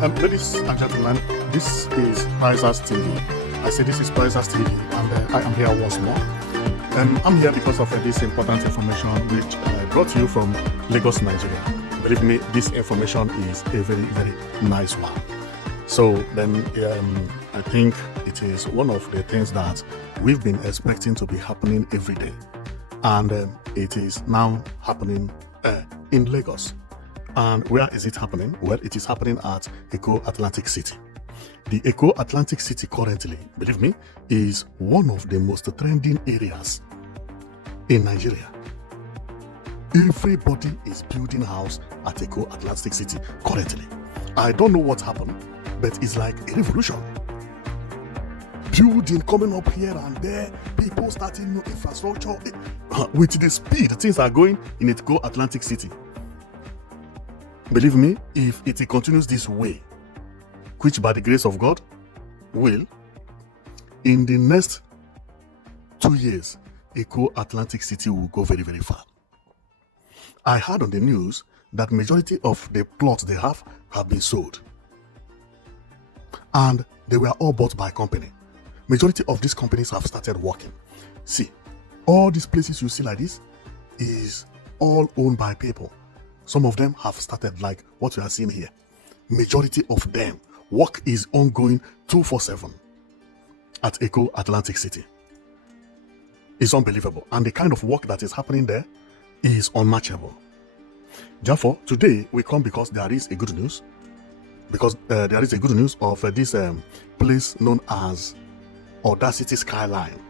Ladies and gentlemen, this is Prizers TV. I say this is Prizers TV, and I am here once more. I'm here because of this important information which I brought to you from Lagos, Nigeria. Believe me, this information is a very, very nice one. So then, I think it is one of the things that we've been expecting to be happening every day, and it is now happening in Lagos. And where is it happening? Well, it is happening at Eco Atlantic City. The Eco Atlantic City currently, believe me, is one of the most trending areas in Nigeria. Everybody is building house at Eco Atlantic City currently. I don't know what happened, but it's like a revolution. Building coming up here and there, people starting new infrastructure. With the speed things are going in Eco Atlantic City. Believe me, if it continues this way, which by the grace of God will, in the next 2 years, Eco Atlantic City will go very, very far. I heard on the news that majority of the plots they have been sold. And they were all bought by company. Majority of these companies have started working. See, all these places you see like this is all owned by people. Some of them have started like what we are seeing here. Majority of them, work is ongoing 24/7 at Eco Atlantic City. It's unbelievable. And the kind of work that is happening there is unmatchable. Therefore, today we come because there is a good news. Because there is a good news of this place known as Audacity SKYLINE.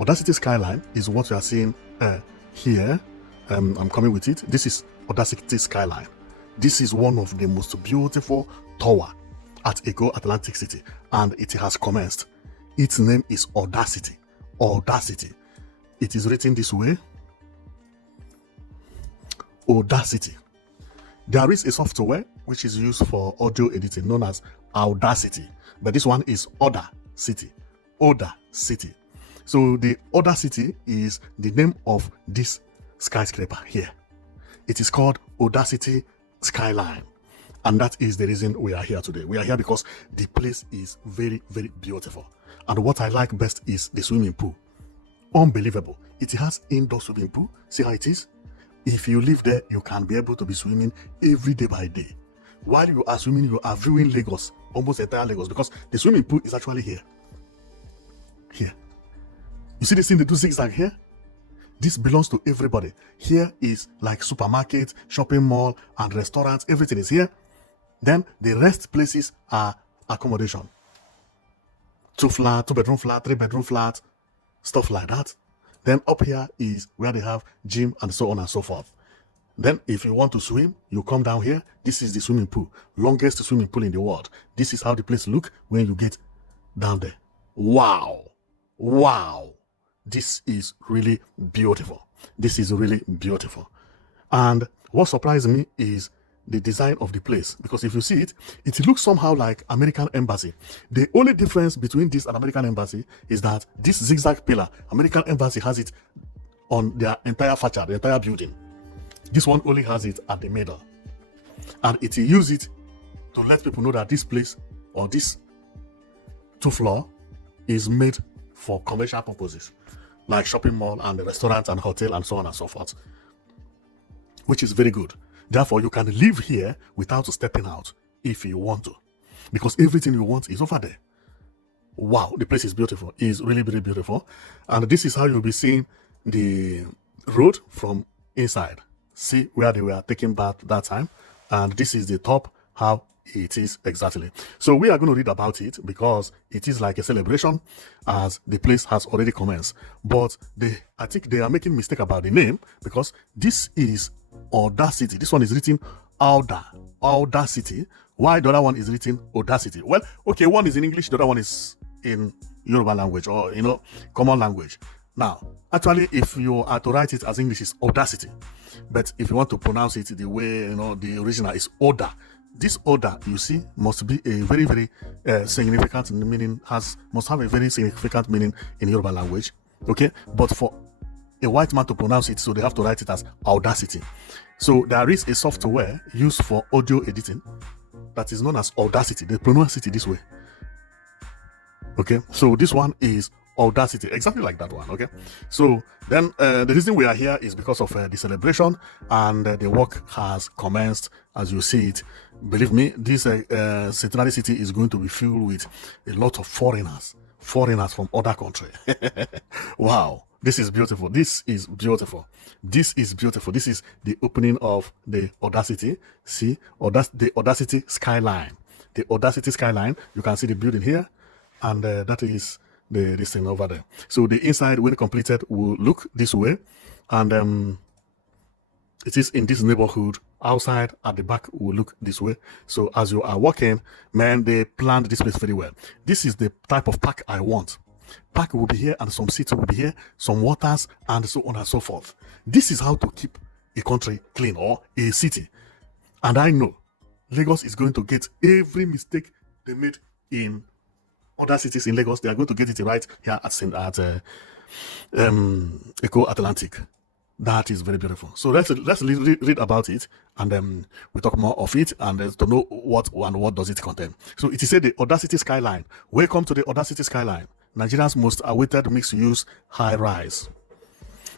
Audacity SKYLINE is what we are seeing here. I'm coming with it. This is Audacity SKYLINE. This is one of the most beautiful tower at Eco Atlantic City, and it has commenced. Its name is Audacity. Audacity. It is written this way. Audacity. There is a software which is used for audio editing known as Audacity, but this one is Audacity. Audacity. So the Audacity is the name of this skyscraper here. It is called Audacity SKYLINE, and that is the reason we are here today. We are here because the place is very, very beautiful, and what I like best is the swimming pool. Unbelievable. It has indoor swimming pool. See how it is? If you live there, you can be able to be swimming every day by day. While you are swimming, you are viewing Lagos, almost entire Lagos, because the swimming pool is actually here. Here. You see this thing they do zigzag here? This belongs to everybody. Here is like supermarket, shopping mall, and restaurants. Everything is here. Then the rest places are accommodation. 2-bedroom flat, 3-bedroom flat, stuff like that. Then up here is where they have gym and so on and so forth. Then if you want to swim, you come down here. This is the swimming pool. Longest swimming pool in the world. This is how the place look when you get down there. Wow. Wow. This is really beautiful. This is really beautiful. And what surprised me is the design of the place, because if you see it, it looks somehow like American Embassy. The only difference between this and American Embassy is that this zigzag pillar, American Embassy has it on their entire facade, the entire building. This one only has it at the middle. And it use it to let people know that this place or this 2-floor is made for commercial purposes, like shopping mall and restaurant and hotel and so on and so forth, which is very good. Therefore, you can live here without stepping out if you want to, because everything you want is over there. Wow, the place is beautiful. It's really, really beautiful. And this is how you'll be seeing the road from inside. See where they were taking bath that time. And this is the top, how it is exactly. So we are going to read about it because it is like a celebration as the place has already commenced. But I think they are making a mistake about the name, because this is Audacity. This one is written Audacity. Why the other one is written Audacity? Well, okay, one is in English, the other one is in Yoruba language, or common language. Now, actually, if you are to write it as English, it's Audacity. But if you want to pronounce it the way the original is Oda. This order, you see, must be a very, very significant meaning, must have a very significant meaning in Yoruba language. Okay, but for a white man to pronounce it, so they have to write it as Audacity. So there is a software used for audio editing that is known as Audacity. They pronounce it this way. Okay, so this one is Audacity, exactly like that one. Okay, so then the reason we are here is because of the celebration, and the work has commenced. As you see it, believe me, this Centenary City is going to be filled with a lot of foreigners from other countries. Wow, this is beautiful. This is beautiful. This is beautiful. This is the opening of the Audacity. See, the Audacity Skyline. The Audacity Skyline. You can see the building here, and that is this thing over there. So the inside, when completed, will look this way, and it is in this neighborhood. Outside at the back will look this way. So as you are walking, man, they planned this place very well. This is the type of park I want. Park will be here, and some seats will be here, some waters, and so on and so forth. This is how to keep a country clean, or a city. And I know Lagos is going to get every mistake they made in other cities in Lagos. They are going to get it right here at Eco Atlantic. That is very beautiful. So let's read about it, and we talk more of it, and to know what does it contain. So it is said the Audacity Skyline. Welcome to the Audacity Skyline, Nigeria's most awaited mixed-use high-rise.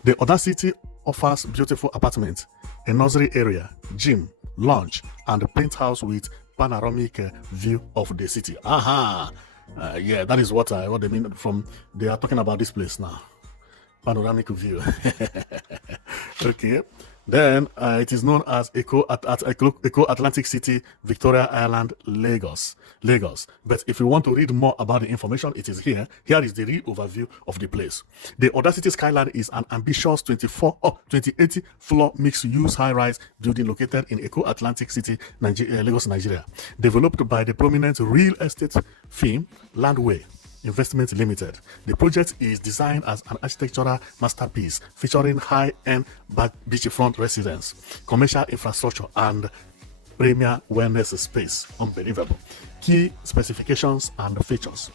The Audacity offers beautiful apartments, a nursery area, gym, lounge, and a penthouse with panoramic view of the city. Aha! Yeah, that is what they mean from. They are talking about this place now. Panoramic view. Okay, then it is known as Eco Atlantic City, Victoria Island, Lagos. But if you want to read more about the information, it is here. Here is the real overview of the place. The Audacity Skyline is an ambitious 28 floor mixed-use high-rise building located in Eco Atlantic City, Lagos, Nigeria. Developed by the prominent real estate firm Landway Investment Limited. The project is designed as an architectural masterpiece featuring high-end beachfront residence, commercial infrastructure, and premier wellness space. Unbelievable. Key specifications and features.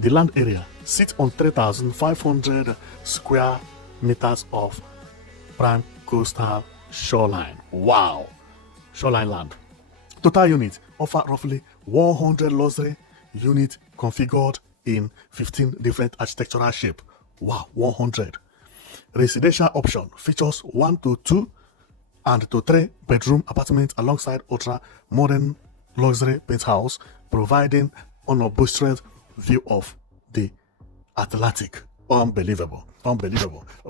The land area sits on 3,500 square meters of prime coastal shoreline. Wow! Shoreline land. Total unit offer roughly 100 luxury units configured in 15 different architectural shape. Wow, 100. Residential option features 1 to 2 and to 3 bedroom apartments alongside ultra modern luxury penthouse, providing unobstructed view of the Atlantic. Unbelievable,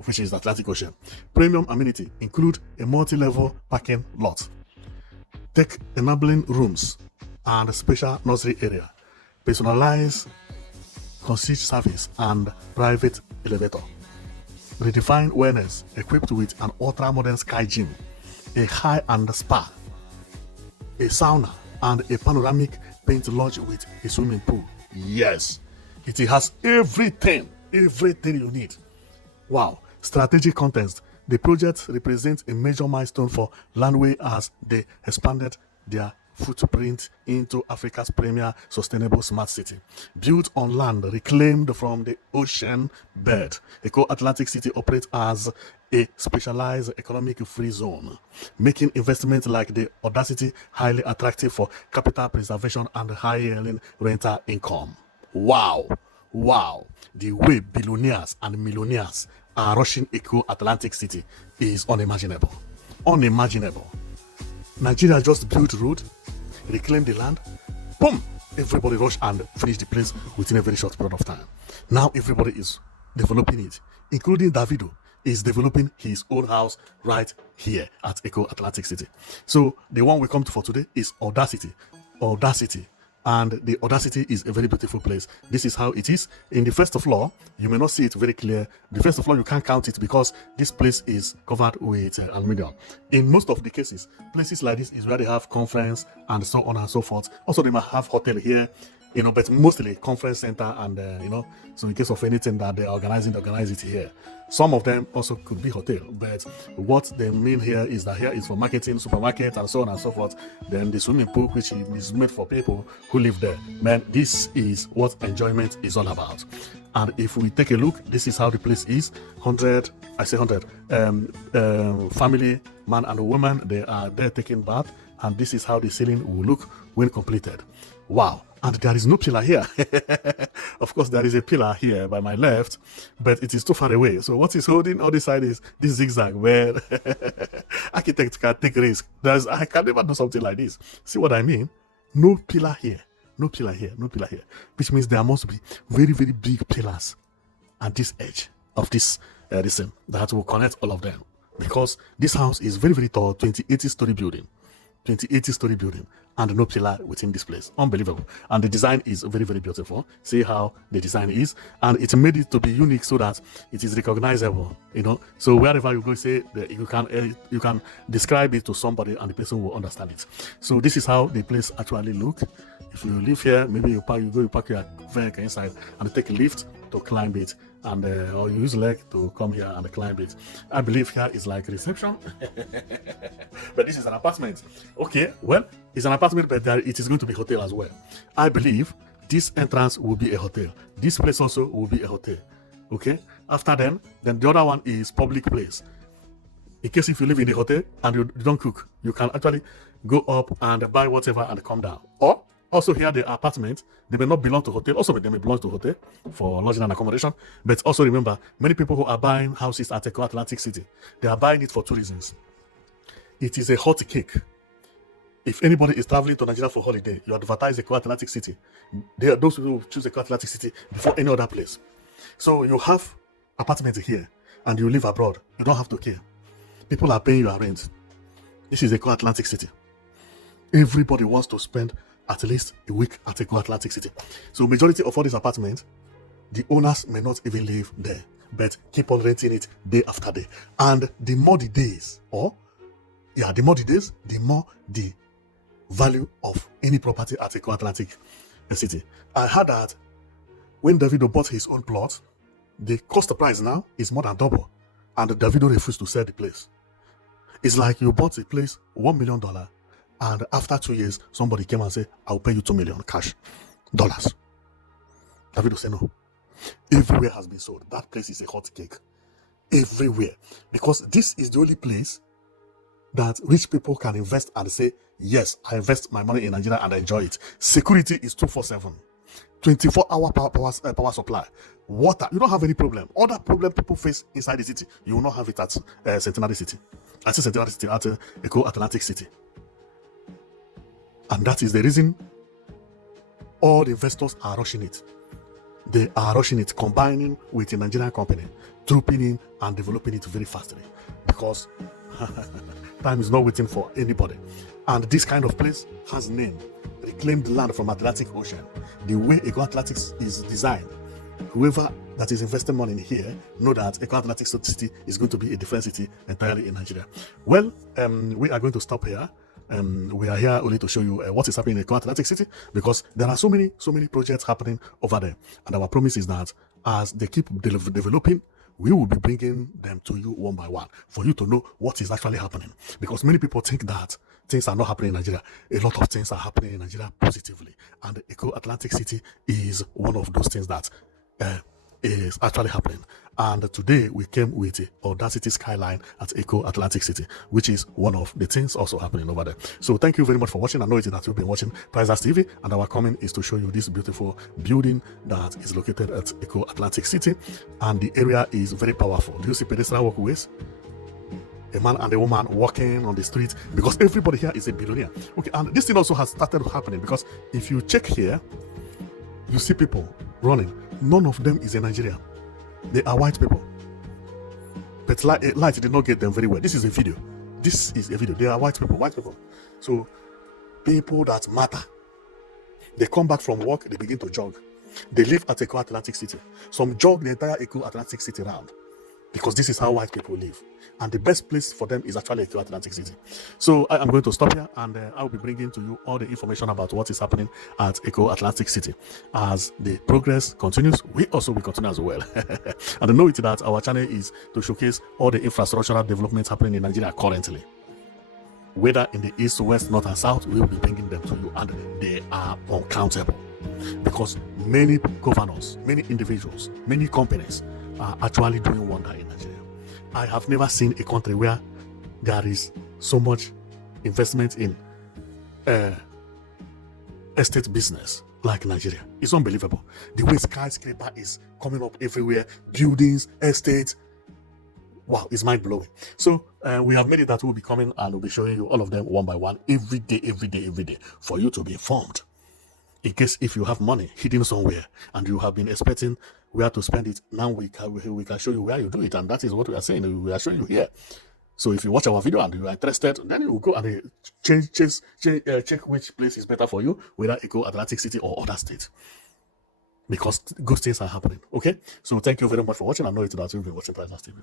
which is the Atlantic Ocean. Premium amenity include a multi-level parking lot, tech enabling rooms, and a special nursery area, personalized concierge service, and private elevator. Redefined wellness equipped with an ultra-modern sky gym, a high-end spa, a sauna, and a panoramic paint lodge with a swimming pool. Yes, it has everything you need. Wow. Strategic context. The project represents a major milestone for Landway as they expanded their footprint into Africa's premier sustainable smart city. Built on land reclaimed from the ocean bed, Eco Atlantic City operates as a specialized economic free zone, making investments like the Audacity highly attractive for capital preservation and high-yielding rental income. Wow. The way billionaires and millionaires are rushing Eco Atlantic City is unimaginable. Nigeria just built road, reclaimed the land, boom, everybody rushed and finished the place within a very short period of time. Now everybody is developing it, including Davido is developing his own house right here at Eco Atlantic City. So the one we come to for today is Audacity. And the Audacity is a very beautiful place. This is how it is. In the first floor, you may not see it very clear. The first floor, you can't count it because this place is covered with aluminium. In most of the cases, places like this is where they have conference and so on and so forth. Also, they might have hotel here, but mostly conference center and, so in case of anything that they're organizing, they organize it here. Some of them also could be hotel, but what they mean here is that here is for marketing, supermarket, and so on and so forth. Then the swimming pool, which is made for people who live there. Man, this is what enjoyment is all about. And if we take a look, this is how the place is. Family Man and a woman, they are there taking bath, and this is how the ceiling will look when completed. Wow. And there is no pillar here. Of course, there is a pillar here by my left, but it is too far away. So what is holding on this side is this zigzag where architects can take risk. I can never do something like this. See what I mean? No pillar here. No pillar here. No pillar here. Which means there must be very, very big pillars at this edge of this thing that will connect all of them. Because this house is very, very tall, 20-80-story building. 20-80-story building, and no pillar within this place. Unbelievable. And the design is very, very beautiful. See how the design is, and it made it to be unique so that it is recognizable, you know. So wherever you go, say that you can describe it to somebody and the person will understand it. So this is how the place actually look. If you live here, maybe you park your vehicle inside and take a lift to climb it, and or you use leg to come here and climb it. I believe here is like reception, but this is an apartment. Okay, well, it's an apartment, but it is going to be hotel as well. I believe this entrance will be a hotel. This place also will be a hotel. Okay, after then the other one is public place. In case if you live in the hotel and you don't cook, you can actually go up and buy whatever and come down. Or also here, the apartment, they may not belong to hotel. Also, they may belong to hotel for lodging and accommodation. But also remember, many people who are buying houses at Eco Atlantic City, they are buying it for two reasons. It is a hot cake. If anybody is traveling to Nigeria for holiday, you advertise Eco Atlantic City. There are those who choose Eco Atlantic City before any other place. So you have apartment here and you live abroad. You don't have to care. People are paying your rent. This is Eco Atlantic City. Everybody wants to spend at least a week at Eco Atlantic City. So majority of all these apartments, the owners may not even live there, but keep on renting it day after day. And the more the days, the more the value of any property at Eco Atlantic City. I heard that when Davido bought his own plot, the cost price now is more than double, and Davido refused to sell the place. It's like you bought a place $1 million, and after 2 years, somebody came and said, I'll pay you $2 million cash dollars. Davido said no. Everywhere has been sold. That place is a hot cake. Everywhere. Because this is the only place that rich people can invest and say, yes, I invest my money in Nigeria and I enjoy it. Security is 247. 24-hour power supply. Water, you don't have any problem. All that problem people face inside the city, you will not have it at Centenary City. I say Centenary City, at Eco Atlantic City. And that is the reason all the investors are rushing it. They are rushing it, combining with a Nigerian company, trooping in and developing it very fastly. Because time is not waiting for anybody. And this kind of place has name. Reclaimed land from Atlantic Ocean. The way Eco Atlantic is designed, whoever that is investing money in here know that Eco Atlantic City is going to be a different city entirely in Nigeria. Well, we are going to stop here. We are here only to show you what is happening in Eco Atlantic City, because there are so many projects happening over there, and our promise is that as they keep developing, we will be bringing them to you one by one for you to know what is actually happening. Because many people think that things are not happening in Nigeria. A lot of things are happening in Nigeria positively, and Eco Atlantic City is one of those things that is actually happening. And today we came with the Audacity SKYLINE at Eco Atlantic City, which is one of the things also happening over there. So thank you very much for watching. I know it is that you've been watching Prizers TV, and our coming is to show you this beautiful building that is located at Eco Atlantic City, and the area is very powerful. Do you see pedestrian walkways? A man and a woman walking on the street, because everybody here is a billionaire. Okay, and this thing also has started happening, because if you check here, you see people running. None of them is a Nigerian. They are white people. But light did not get them very well. This is a video. This is a video. They are white people. So people that matter. They come back from work, they begin to jog. They live at Eco Atlantic City. Some jog the entire Eco Atlantic City round, because this is how white people live. And the best place for them is actually Eco Atlantic City. So I am going to stop here, and I will be bringing to you all the information about what is happening at Eco Atlantic City. As the progress continues, we also will continue as well. And know it that our channel is to showcase all the infrastructural developments happening in Nigeria currently. Whether in the east, west, north, and south, we will be bringing them to you, and they are uncountable. Because many governors, many individuals, many companies are actually doing wonder in Nigeria. I have never seen a country where there is so much investment in estate business like Nigeria. It's unbelievable. The way skyscraper is coming up everywhere, buildings, estates. Wow, it's mind-blowing. So we have made it that we'll be coming and we'll be showing you all of them one by one every day for you to be informed. In case if you have money hidden somewhere and you have been expecting where to spend it, now we can show you where you do it, and that is what we are saying. We are showing you here. So if you watch our video and you are interested, then you will go and check which place is better for you, whether it go Atlantic City or other states, because good things are happening. Okay, so thank you very much for watching. I know it's that you've been watching Priceless TV.